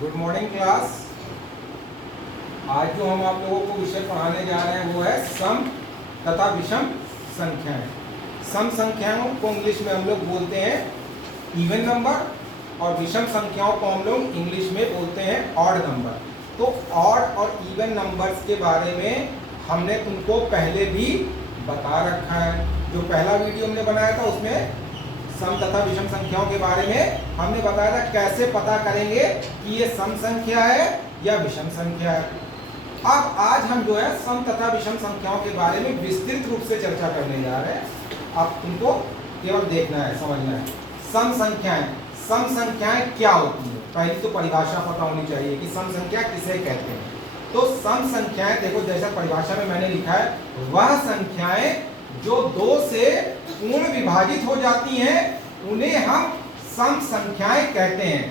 Good morning class. आज जो हम आप लोगों को विषय पढ़ाने जा रहे हैं वो है सम तथा विषम संख्याएं। सम संख्याओं को इंग्लिश में हम लोग बोलते हैं इवन नंबर और विषम संख्याओं को हम लोग इंग्लिश में बोलते हैं ऑड नंबर। तो ऑड और इवन नंबर्स के बारे में हमने तुमको पहले भी बता रखा है। जो पहला वीडियो हमने बनाया था उसमें सम तथा विषम संख्याओं के बारे में हमने बताया था कैसे पता करेंगे कि ये सम संख्या है या विषम संख्या है। अब आज हम जो है सम तथा विषम संख्याओं के बारे में विस्तृत रूप से चर्चा करने जा रहे हैं। अब तुमको केवल देखना है, समझना है। सम संख्याएं क्या होती है, पहली तो परिभाषा पता होनी चाहिए कि सम संख्या किसे कहते हैं। तो सम संख्याएं देखो, जैसा परिभाषा में मैंने लिखा है, वह संख्याएं जो दो से पूर्ण विभाजित हो जाती हैं उन्हें हम सम संख्याएं कहते हैं।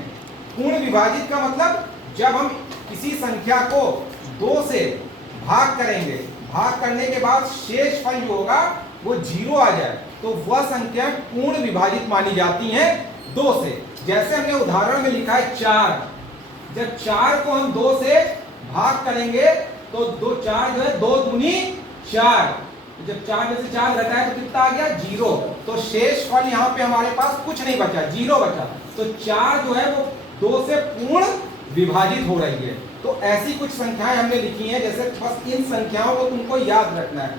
पूर्ण विभाजित का मतलब जब हम किसी संख्या को दो से भाग करेंगे, भाग करने के बाद शेष फल जो होगा वो 0 आ जाए तो वह संख्या पूर्ण विभाजित मानी जाती हैं दो से। जैसे हमने उदाहरण में लिखा है 4। जब 4 को हम 2 से भाग करेंगे तो 4 जो है 2 दूनी 4। जब 4 में से 4 घटाए तो कितना आ गया 0। तो शेष फल यहाँ पे हमारे पास कुछ नहीं बचा, 0 बचा। तो 4 जो है वो 2 से पूर्ण विभाजित हो रही है। तो ऐसी कुछ संख्याएं हमने लिखी हैं, जैसे बस इन संख्याओं को तुमको याद रखना है।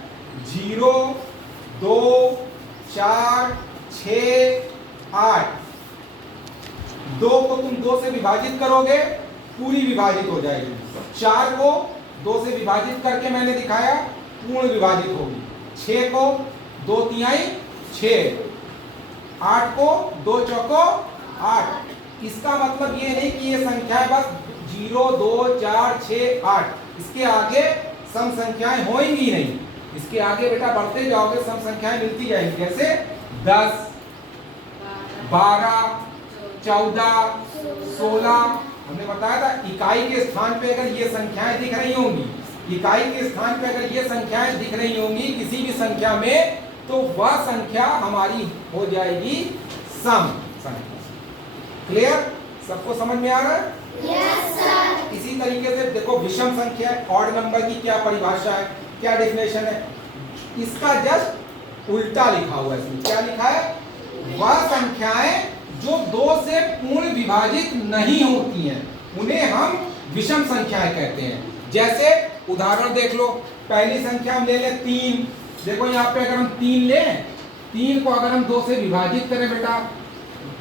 0, 2, 4, 6, 8। 2 को तुम 2 से विभाजित करोगे पूरी विभाजित हो जाएगी। 4 को 2 से विभाजित करके मैंने दिखाया पूर्ण विभाजित होगी। 6 को 2 तिहाई 6, 8 को 2 चौको 8। इसका मतलब ये नहीं कि ये संख्याएं बस 0, 2, 4, 6, 8, इसके आगे सम संख्याएं होंगी नहीं। इसके आगे बेटा बढ़ते जाओगे सम संख्याएं मिलती जाएंगी, जैसे 10, 12, 14, 16। हमने बताया था इकाई के स्थान पे अगर ये संख्याएं दिख रही होंगी, इकाई के स्थान पे अगर ये संख्याएं दिख रही होंगी किसी भी संख्या में, तो वह संख्या हमारी हो जाएगी सम संख्या। क्लियर? सबको समझ में आ रहा है? Yes sir. इसी तरीके से देखो विषम संख्या ऑड नंबर की क्या परिभाषा है, क्या डेफिनेशन है, इसका जस्ट उल्टा लिखा हुआ है। इसमें क्या लिखा है? वह संख्याएं जो 2 से पूर्ण विभाजित नहीं होती हैं उन्हें हम विषम संख्याएं कहते हैं। जैसे उदाहरण देख लो, पहली संख्या हम ले लें 3। देखो यहाँ पे अगर हम 3 लें, 3 को अगर हम 2 से विभाजित करें बेटा,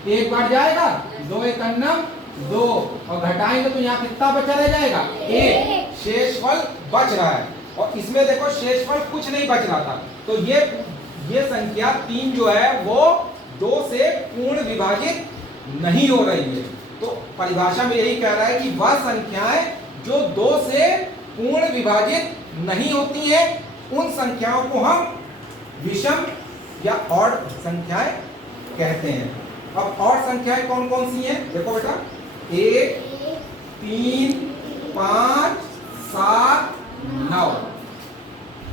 एक बार जाएगा, 2 एक अन्नम 2, और घटाएंगे तो यहाँ कितना बचा रह जाएगा 1। शेष फल बच रहा है, और इसमें देखो शेष फल कुछ नहीं बच रहा था। तो ये संख्या 3 जो है वो 2 से पूर्ण विभाजित नहीं हो रही है। तो परिभाषा में यही कह रहा है कि वह संख्याएं जो 2 से पूर्ण विभाजित नहीं होती हैं उन संख्याओं को हम विषम या ऑड संख्याएं कहते हैं। अब ऑड संख्याएं कौन कौन सी हैं? देखो बेटा, 1, 3, 5, 7, 9।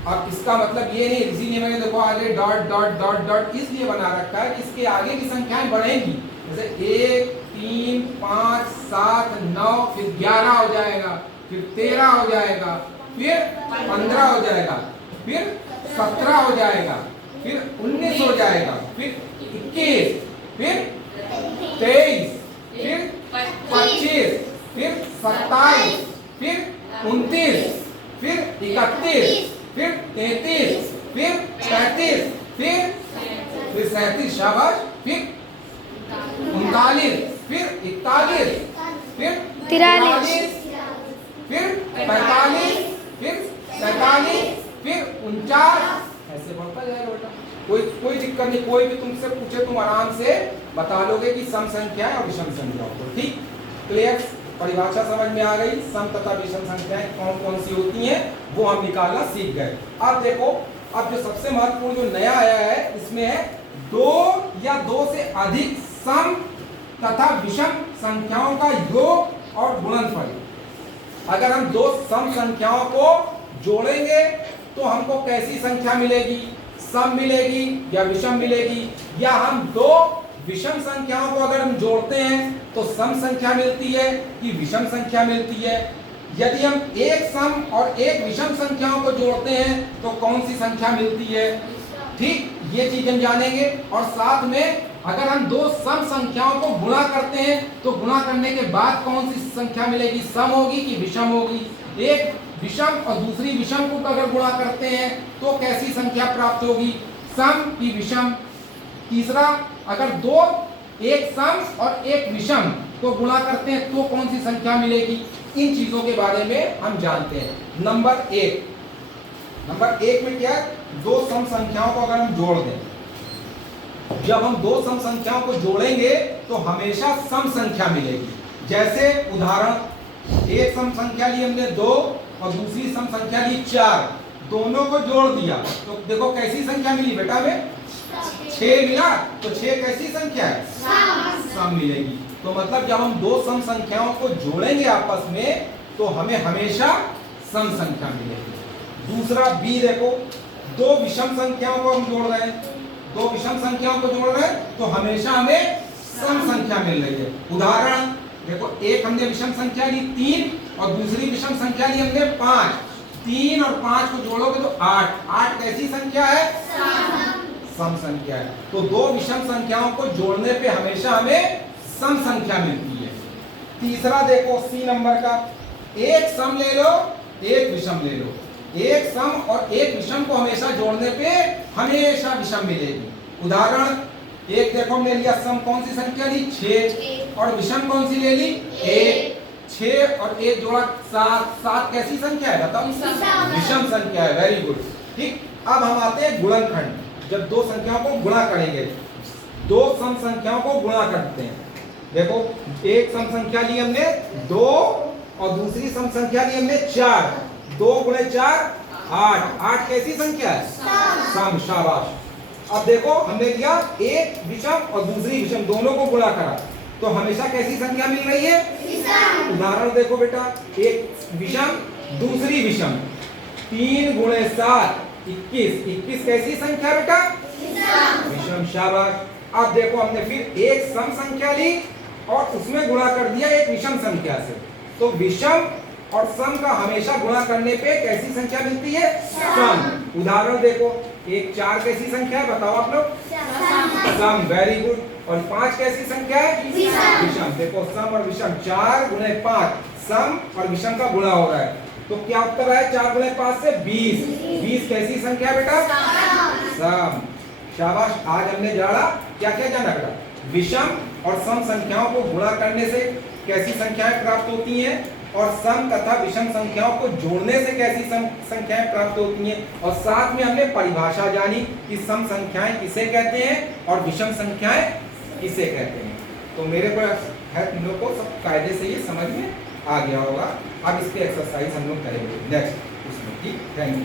अब इसका मतलब ये नहीं, इसीलिए मैंने देखो आगे डॉट डॉट डॉट डॉट इसलिए बना रखा है कि इसके आगे की संख्याएं बढ़ेंगी। जैसे 1, 3, 5, 7, 9, फिर 11 हो जाएगा, फिर 13 हो जाएगा, फिर 15 हो जाएगा, फिर 17 हो जाएगा, फिर 19 हो जाएगा, फिर 21, फिर 23, फिर 25, फिर 27, फिर 29, फिर 31, फिर 33, फिर 35, फिर 37, शाबाश, फिर 39, फिर 41, फिर 43, फिर 45, फिर 47, फिर 49, ऐसे बढ़ता जाएगा बेटा। कोई दिक्कत नहीं, कोई भी तुमसे पूछे तुम आराम से बता लोगे कि सम संख्याएं और विषम संख्याओं को। ठीक, क्लियर? परिभाषा समझ में आ गई। सम तथा विषम संख्याएं कौन कौन सी होती हैं वो हम निकालना सीख गए। अब देखो, अब जो सबसे महत्वपूर्ण जो नया आया है इसमें है 2 या 2 से अधिक सम तथा विषम संख्याओं का योग और गुणनफल। अगर हम 2 सम संख्याओं को जोड़ेंगे तो हमको कैसी संख्या मिलेगी? सम मिलेगी या विषम मिलेगी? या हम 2 विषम संख्याओं को अगर हम जोड़ते हैं तो सम संख्या मिलती है कि विषम संख्या मिलती है। यदि हम एक सम और एक विषम संख्याओं को जोड़ते हैं तो कौन सी संख्या मिलती है। ठीक, ये चीज हम जानेंगे। और साथ में अगर हम दो सम संख्याओं को गुणा करते हैं तो गुणा करने के बाद कौन सी संख्या मिलेगी, सम होगी कि विषम होगी। एक विषम और दूसरी विषम को अगर गुणा करते हैं तो कैसी संख्या प्राप्त होगी, सम की विषम। तीसरा, अगर दो एक सम और एक विषम को गुणा करते हैं तो कौन सी संख्या मिलेगी। इन चीजों के बारे में हम जानते हैं। नंबर एक में क्या है, दो सम संख्याओं को अगर हम जोड़ दें, जब हम दो सम संख्याओं को जोड़ेंगे तो हमेशा सम संख्या मिलेगी। जैसे उदाहरण, एक सम संख्या ली हमने 2 और दूसरी सम संख्या ली 4, दोनों को जोड़ दिया तो देखो कैसी संख्या मिली बेटा, में 6 मिला। तो 6 कैसी संख्या है, सम मिलेगी। तो मतलब जब हम दो सम संख्याओं को जोड़ेंगे आपस में तो हमें हमेशा सम संख्या मिलेगी। दूसरा बी देखो, दो विषम संख्याओं को हम जोड़ रहे हैं, दो विषम संख्याओं को जोड़ रहे हैं तो हमेशा हमें सम संख्या मिल रही है। उदाहरण देखो, एक हमने विषम संख्या ली 3 और दूसरी विषम संख्या ली हमने 5। 3 और 5 को जोड़ोगे तो 8। 8 कैसी संख्या है, सम संख्या है। तो दो विषम संख्याओं को जोड़ने पे हमेशा हमें सम संख्या मिलती है। तीसरा देखो सी नंबर का, एक सम ले लो एक विषम ले लो। एक सम और एक विषम को हमेशा जोड़ने पे हमेशा विषम मिलेगी। उदाहरण, एक देखो हमने लिया सम, कौन सी संख्या ली 6 और विषम कौन सी ले ली 1। 6 और 1 जोड़ा 7। 7 कैसी संख्या है बताओ, विषम संख्या है। Very good. ठीक, अब हम आते हैं गुणनखंड। जब दो संख्याओं को गुणा करेंगे, दो सम संख्याओं को गुणा करते हैं। देखो, एक सम संख्या ली हमने 2 और दूसरी सम संख्या ली हमने 4। 2 गुणे 4 8। 8 कैसी संख्या है, सम। शाबाश। अब देखो, हमने लिया एक विषम और दूसरी विषम, दोनों को गुणा करा तो हमेशा कैसी संख्या मिल रही है, उदाहरण देखो बेटा, एक विषम दूसरी विषम, 3 गुणे 7 21। 21 कैसी संख्या बेटा, विषम। शाबाश। अब देखो, हमने फिर एक सम संख्या ली और उसमें गुणा कर दिया एक विषम संख्या से, तो विषम और सम का हमेशा गुणा करने पे कैसी संख्या मिलती है, सम। उदाहरण देखो, एक 4 कैसी संख्या है बताओ आप लोग, सम। Very good. और 5 कैसी संख्या है, विषम। देखो, सम और विषम, 4 गुणे 5, सम और विषम का गुणा हो रहा है तो क्या उत्तर है, 4 गुणे 5 से 20। 20 कैसी संख्या है बेटा, सम। शाबाश। आज हमने जाना क्या क्या जाना बेटा, विषम और सम संख्याओं को गुणा करने से कैसी संख्याएं प्राप्त होती हैं और सम तथा विषम संख्याओं को जोड़ने से कैसी संख्याएं प्राप्त होती हैं। और साथ में हमने परिभाषा जानी कि सम संख्याएं किसे कहते हैं और विषम संख्याएं किसे कहते हैं। तो मेरे को है तुम लोग को सब कायदे से ये समझ में आ गया होगा। अब इसके एक्सरसाइज हम लोग करेंगे नेक्स्ट उसमें। ठीक, थैंक यू।